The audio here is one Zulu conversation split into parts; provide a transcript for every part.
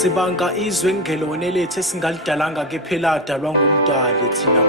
Sibanga izwe ngelone lethu esingalidalanga ke phela adalwa ngumdali thina.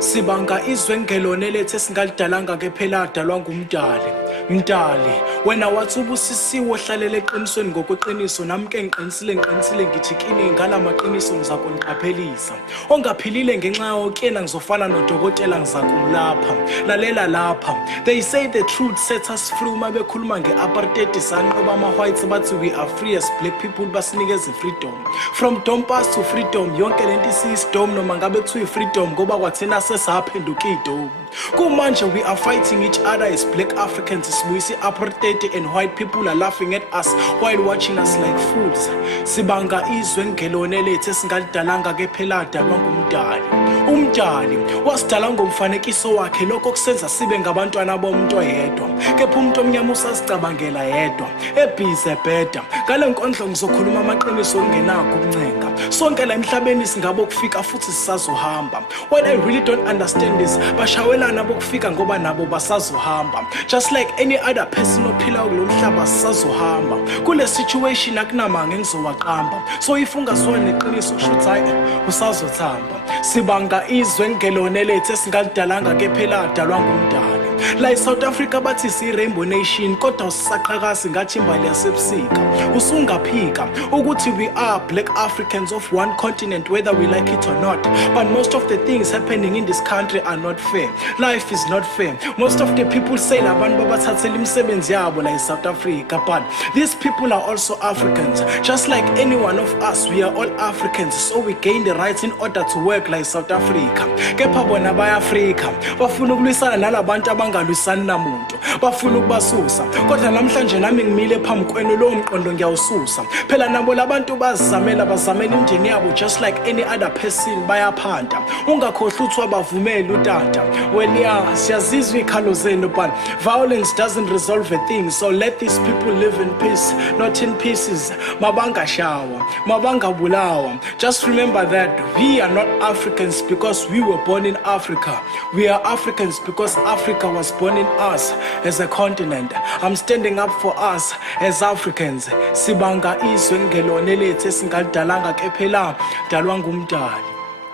Sibanga izwe ngelone lethu esingalidalanga ke phela adalwa ngumdali. Mdali, wena wathi ubusisiwe ohlalele eqinisweni ngokweqiniso nami ke ngiqinisile ngithi kini ngala maqiniso ngizakoniqaphelisa. Ongaphilile ngenxa yokena ngizofana nodokotela ngizakumlapha. Lalela lapha. They say the truth sets us free uma bekhuluma ngeapartheid sanqoba ama-whites bathi we are free as black people basinikeze freedom. From Dompas to freedom yonke lento isiyisidom noma ngabe kuthiwa freedom ngoba kwathina sesaphenduka idom. Kumanje we are fighting each other as black Africans. We see apartheid and white people are laughing at us while watching us like fools. Sibanga izwe ngelone lethu esingalidalanga ke phela adalwa ngumdali. Umdali wasidala ngomfanekiso wakhe lokho kusenza sibe ngabantwana bomuntu oyedwa. Kepha umuntu omnyama usazicabangela yedwa. Ebhize bheda. Ngale nkondlo ngizokhuluma amaqiniso ongenakho ukuncenga. Sonke la emhlabeni singabo kufika futhi sisazohamba. What I really don't understand is bashawelana bokufika ngoba nabo basazohamba. Just like any other person ophila kulomhlaba sisazohamba. Kule situation akunamanga engizowaqamba. So if ungazona neqiniso kushuthi hayi usazothamba. Sibanga izwe ngelone lethu esingalidalanga ke phela adalwa ngumdali. La South Africa bathi si Rainbow Nation kodwa usaqhakasi ngathi imbali yasebusika. Usungaphika ukuthi we are black Africans of one continent whether we like it or not. But most of the things happening in this country are not fair. Life is not fair. Most of the people say labantu babathathela imisebenzi yabo la South Africa, but these people are also Africans. Just like any one of us, we are all Africans, so we gain the rights in order to work like South Africa. Kepha bona baya-Africa bafuna ukulwisana nalabantu abangalwisani namuntu, bafuna ukubasusa. Kodwa namhlanje nami ngimile phambi kwenu lowo mqondo ngiyawususa. Phela nabo labantu bazamela bazamela imndeni yabo just like any other person bayaphanda. Ungakhohlwa ukuthi wabavumela utata. Well yeah, siyazizwa ikhalo zenu but violence doesn't resolve a thing, so let these people live in peace, not in pieces. Mabanga shawa, mabanga bulawa. Just remember that we are not Africans because we were born in Africa. We are Africans because Africa was born in us as a continent. I'm standing up for us as Africans. Sibanga izwe ngelone lethu esingalidalanga ke phela dalwa ngumdali.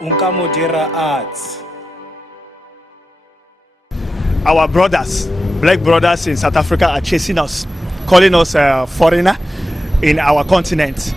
Unkamodera arts. Our brothers, black brothers in South Africa are chasing us, calling us foreigner in our continent.